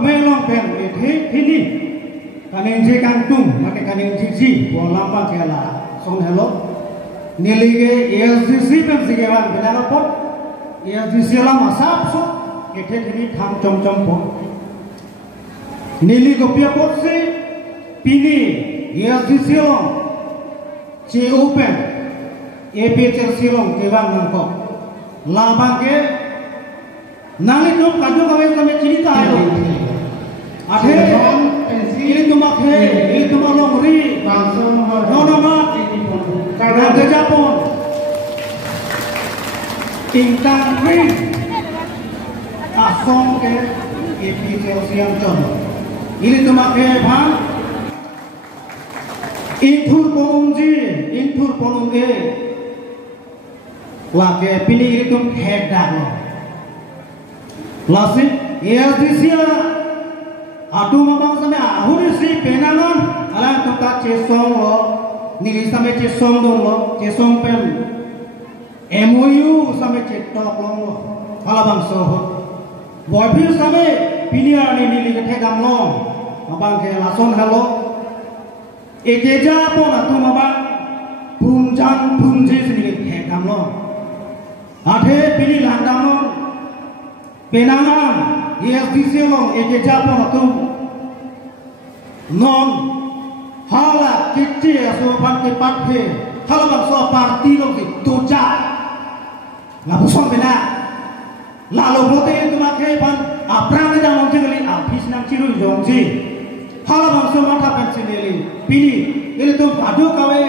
melong pen ini kanin je kantung make kanin ji lamba kela song hello nilige SDC pen sigewan benalo pot SDC la masap so ete ini tham chom po nili gopia pot se pini SDC lo che open APHR silong kewang nangko labang ke nali tuh kaju kawe kami cerita ayo ade ini tuh makhe ini tuh malongri nono mat karena Japon tingkang ring asong ke APHR siang con ini tuh makhe bang intur ponungge lagi pilih itu hedan lasi SDC atu mabang sampai ahuri si penangan alam kita cesong lo nili sampai cesong lo cesong pen MOU sampai cetok lo kalau bang sohot boy sampai pilih nili kedam lo mabang ke lason halo ekeja pun atu mabang punji sendiri kedam lo ade pilih landam lo penangan SDC long ekeja pun atu non hala kiti aso bangke pathe hala bang so parti long di toja la busong bena lalu bote itu makai pan aprang ida mong jeli abis nang ciru jongji hala bang so mata pensineli pilih ini tu adu kawe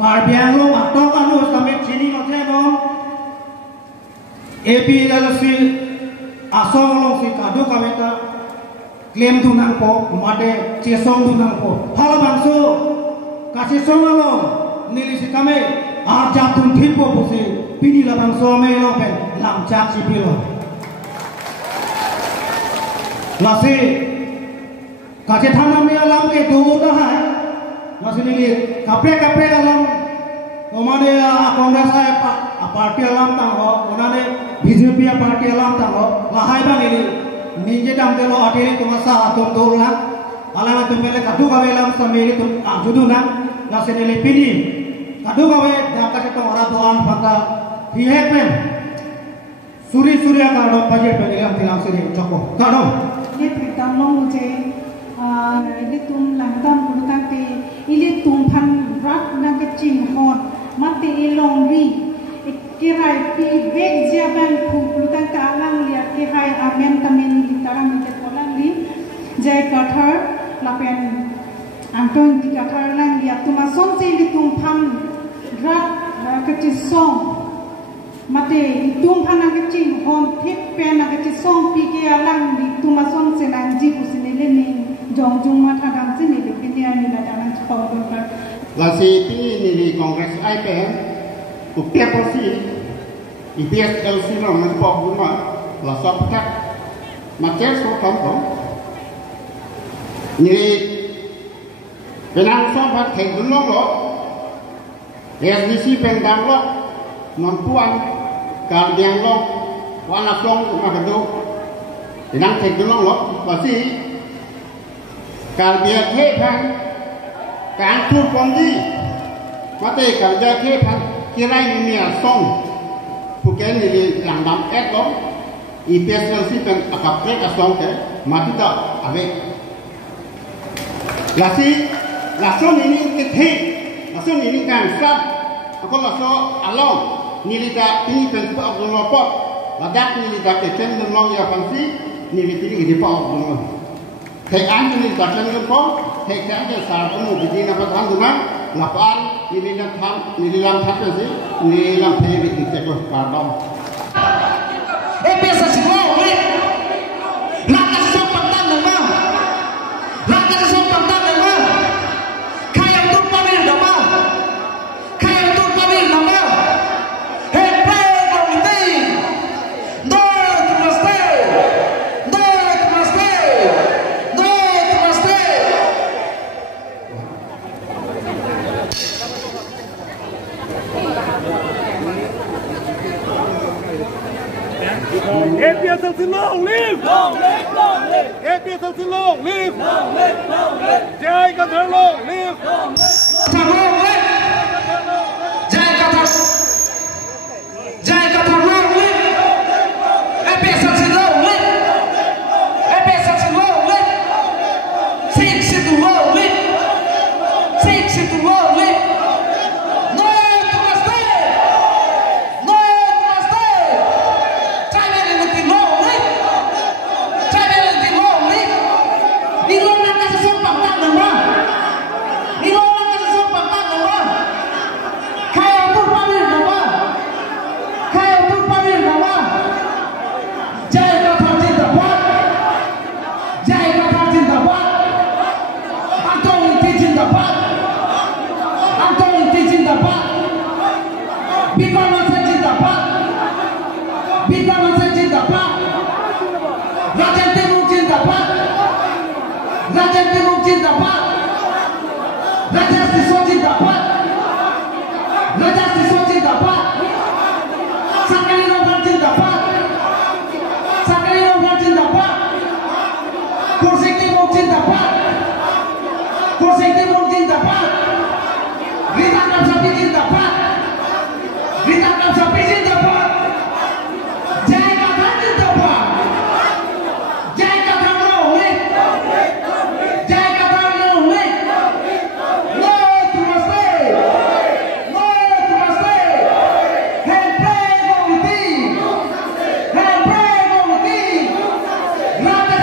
karbiang lo atau anu sampai sini ngoce non APHC asong long si kado kaweta klaim dunang po made cesong dunang po hal bangso kasih song lo nili si kame jatun thipo pusi pini la bangso me lo pen lam chak si pilo lasi kasih thanam me lam ke do da hai lasi nili kapre alam komade kongres ay parti alam tang ho onane BJP parti alam tang ho lahai bang ini nije dam delo atiri tumasa atum dola alana tumele kadu gawe lam sameli tum juduna nasenele pini kadu gawe dakate to ora doan phaka hihepen suri kado pajer pegelam tilang sini coko kado ye pritam long je ini tum langdam kuntakti ili tum phan rak nang ke ching hon mati ilong ri kirai pi beg jaban pulutang talang liat kirai amen tamen litaram ke polan li jai kathar lapen anton di kathar lang liat tuma son se li tum pham rat ke ti song mate tum phan ke ching hom thip pe na ke ti song pi ke alang li tuma son se nang ji pusine le ni jong jung ma thadam se ni le pinia ni la dalan chawdon par la si pi ni kongres IPM upia posi IPHLC lo man pok buma la sop tak macer so tom ni penang so bat theng dun lo SDC pendang lo non puan kal diang lo wana song ma kadu penang theng dun lo pasti kal dia the phan kan tu pom di mate kal dia the phan kirai ni song bukan ini yang dampet loh, IPHC pen akap ke asong ke mati tak awek. Lason ini kethe, lason ini kan sab, aku lason along, nilita ini pen tu abdul lapor, ladak nilita kecen dulong ya fansi, nilita ini di pak abdul. Hekan nilita kecen dulong, hekan ke sarung biji nafas handuman, lapar nililang tham sih, nililang tebi inteklo pardon. Biasa semua ni, rakyat sempatan nama, rakyat sempatan nama, kaya untuk pamir nama, hei nanti, dor terusté. Eh Happy Sunday long live. Jai Kathar long live. Kathar long live. Jai Kathar. Jai Kathar long live. Happy Sunday long live. Happy Sunday long live. Sing Situ long live. Sing Situ long live. No Namaste. No Namaste. Tribal unity long live. Tribal unity long live. Ilong na kasasapang tanong. Ilong na kasasapang tanong. Kaya untuk pamir nama. Kaya untuk pamir nama. Jai Kathar Jindabad. Jai Kathar Jindabad. Antong Inti Jindabad. Antong Inti Jindabad. Bikram Mansa Jindabad. Bikram Mansa Jindabad. Rajan Timur Jindabad. Rajan Timur Jindabad. Raja Siswa Jindabad. Raja Siswa Jindabad. Sakali Nomor Jindabad. Sakali Nomor Jindabad. Kursi Timur Jindabad. Kursi Timur Jindabad. Rita Kamsapi Jindabad. Rita Kamsapi Jindabad. Jai Kathar Jindabad. Jai Kathar long live. Jai Kathar long live. No Namaste. No Namaste. Handbrake on the team. Handbrake on the team. Raja